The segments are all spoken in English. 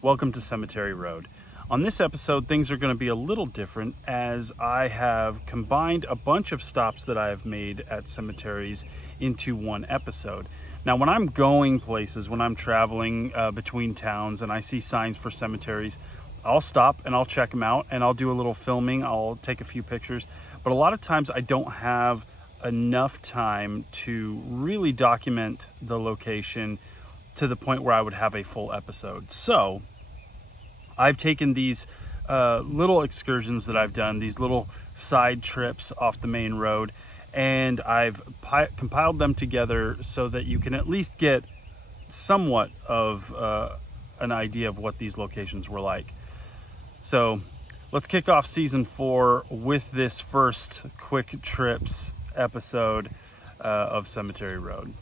Welcome to Cemetery Road. On this episode, things are going to be a little different as I have combined a bunch of stops that I have made at cemeteries into one episode. Now, when I'm going places, when I'm traveling between towns and I see signs for cemeteries, I'll stop and I'll check them out and I'll do a little filming. I'll take a few pictures, but a lot of times I don't have enough time to really document the location to the point where I would have a full episode. So I've taken these little excursions that I've done, these little side trips off the main road, and I've compiled them together so that you can at least get somewhat of an idea of what these locations were like. So let's kick off season 4 with this first quick trips episode of Cemetery Road.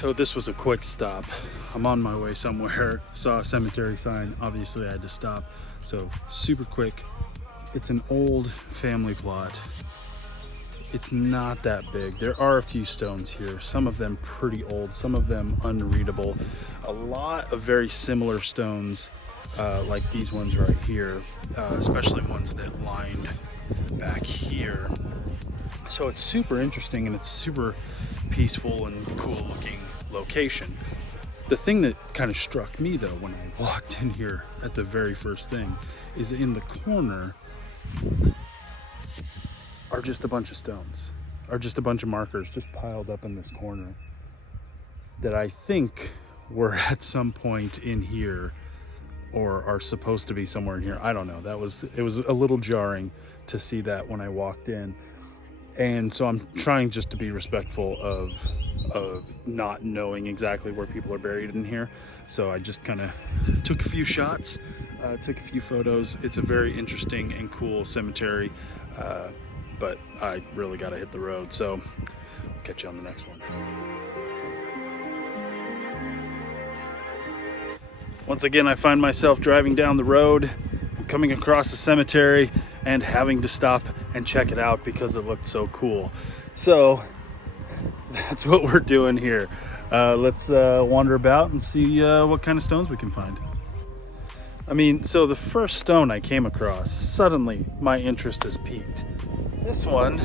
So this was a quick stop. I'm on my way somewhere, saw a cemetery sign, obviously I had to stop. So super quick. It's an old family plot. It's not that big. There are a few stones here, some of them pretty old, some of them unreadable. A lot of very similar stones, like these ones right here, especially ones that lined back here. So it's super interesting and it's super peaceful and cool looking location. The thing that kind of struck me though when I walked in here at the very first thing is in the corner are just a bunch of stones, are just a bunch of markers just piled up in this corner that I think were at some point in here or are supposed to be somewhere in here. I don't know. It was a little jarring to see that when I walked in. And so I'm trying just to be respectful of not knowing exactly where people are buried in here. So I just kind of took a few shots, took a few photos. It's a very interesting and cool cemetery, but I really got to hit the road. So catch you on the next one. Once again, I find myself driving down the road, coming across the cemetery and having to stop and check it out because it looked so cool. So that's what we're doing here. Let's wander about and see what kind of stones we can find. I mean, so the first stone I came across, suddenly my interest is piqued. This one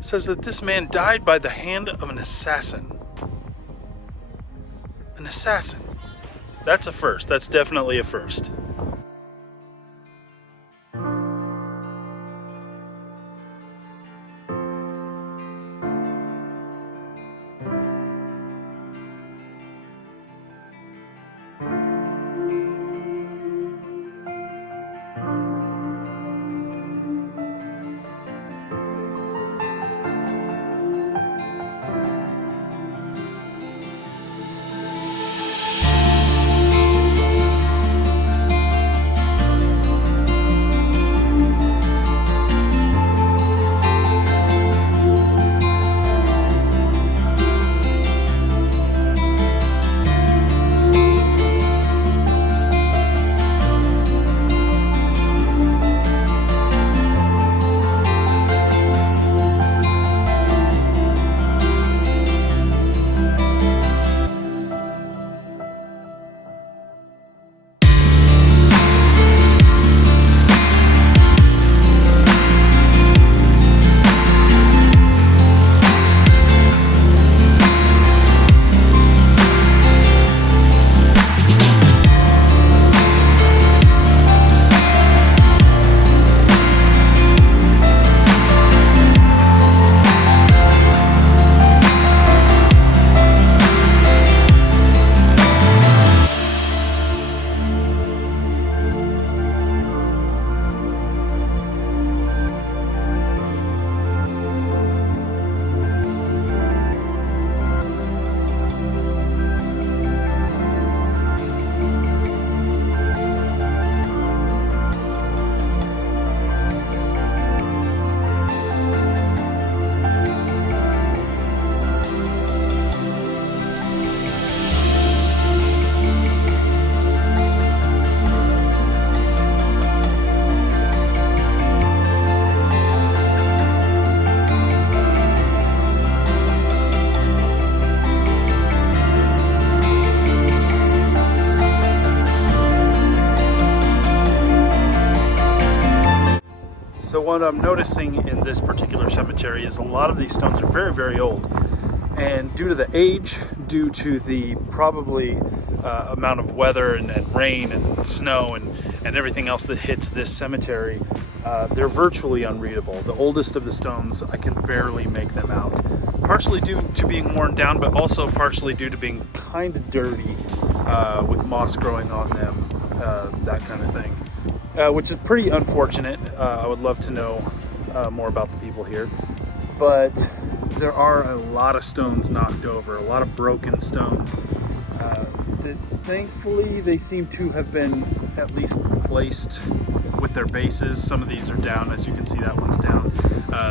says that this man died by the hand of an assassin. An assassin. That's a first. That's definitely a first. So what I'm noticing in this particular cemetery is a lot of these stones are very, very old. And due to the age, due to the probably amount of weather and rain and snow and everything else that hits this cemetery, they're virtually unreadable. The oldest of the stones, I can barely make them out. Partially due to being worn down, but also partially due to being kind of dirty with moss growing on them, that kind of thing. Which is pretty unfortunate. I would love to know more about the people here. But there are a lot of stones knocked over, a lot of broken stones. Thankfully, they seem to have been at least placed with their bases. Some of these are down, as you can see, that one's down.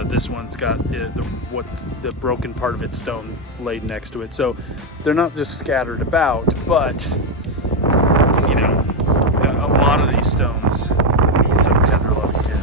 This one's got the broken part of its stone laid next to it. So they're not just scattered about, but you know, a lot of these stones need some tender loving care.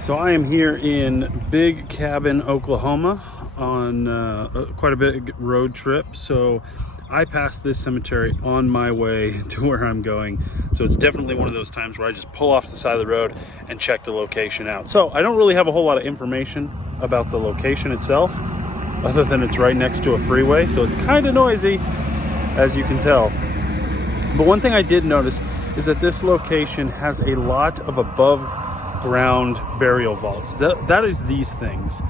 So I am here in Big Cabin, Oklahoma on quite a big road trip. So I passed this cemetery on my way to where I'm going. So it's definitely one of those times where I just pull off the side of the road and check the location out. So I don't really have a whole lot of information about the location itself, other than it's right next to a freeway. So it's kind of noisy, as you can tell. But one thing I did notice is that this location has a lot of above ground burial vaults. That is these things.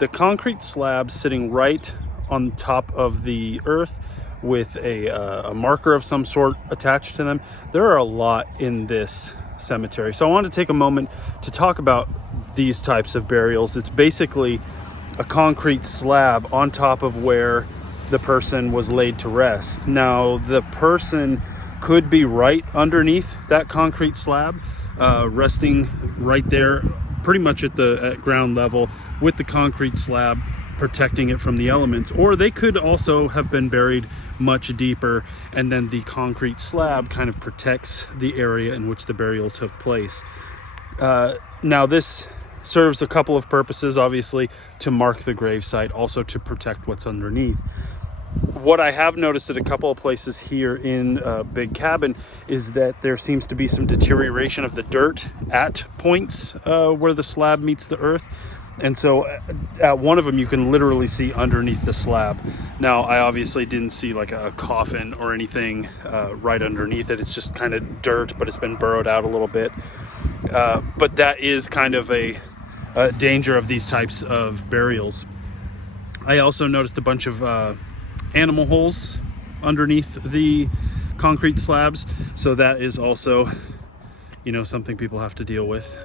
The concrete slabs sitting right on top of the earth with a marker of some sort attached to them. There are a lot in this cemetery. So I wanted to take a moment to talk about these types of burials. It's basically a concrete slab on top of where the person was laid to rest. Now, the person could be right underneath that concrete slab, resting right there pretty much at ground level with the concrete slab protecting it from the elements, or they could also have been buried much deeper, and then the concrete slab kind of protects the area in which the burial took place. Now this serves a couple of purposes, obviously to mark the gravesite, also to protect what's underneath. What I have noticed at a couple of places here in Big Cabin is that there seems to be some deterioration of the dirt at points where the slab meets the earth. And so at one of them, you can literally see underneath the slab. Now, I obviously didn't see like a coffin or anything right underneath it. It's just kind of dirt, but it's been burrowed out a little bit. But that is kind of a danger of these types of burials. I also noticed a bunch of animal holes underneath the concrete slabs. So that is also, something people have to deal with.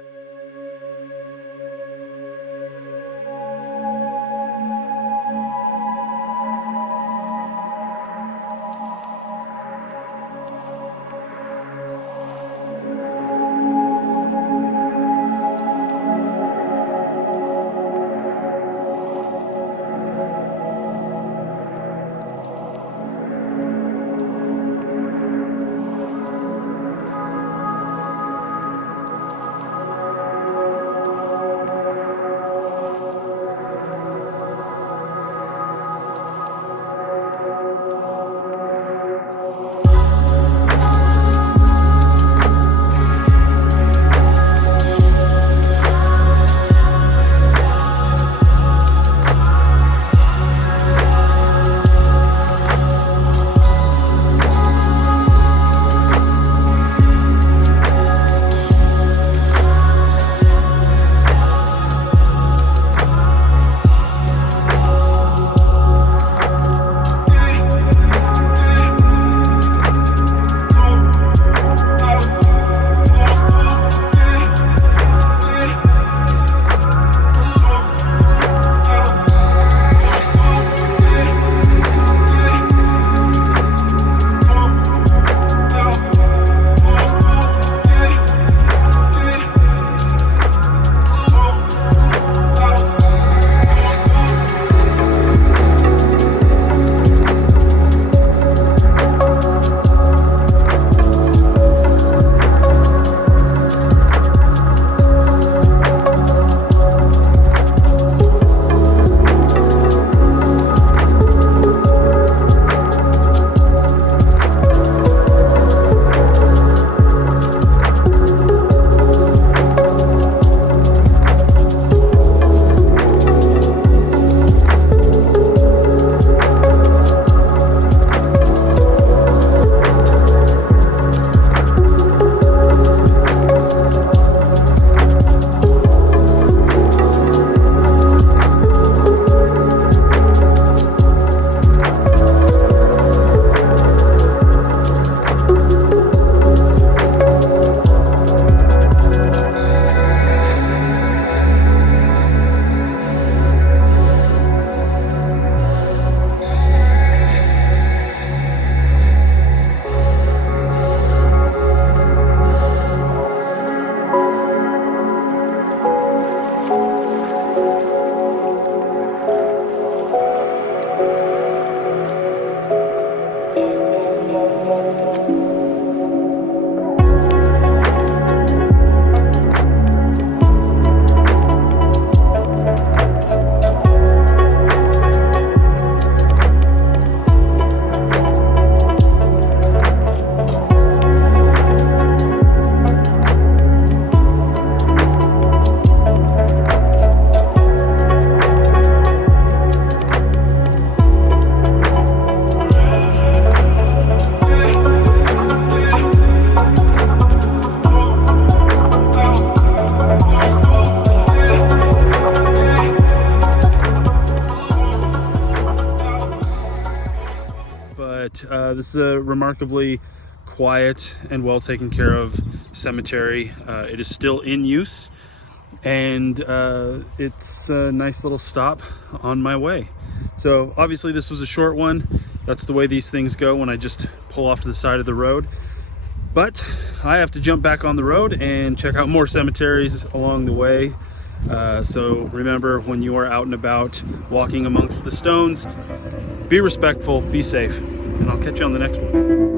This is a remarkably quiet and well taken care of cemetery. It is still in use, and it's a nice little stop on my way. So obviously this was a short one. That's the way these things go when I just pull off to the side of the road. But I have to jump back on the road and check out more cemeteries along the way. So remember, when you are out and about walking amongst the stones, be respectful, be safe, and I'll catch you on the next one.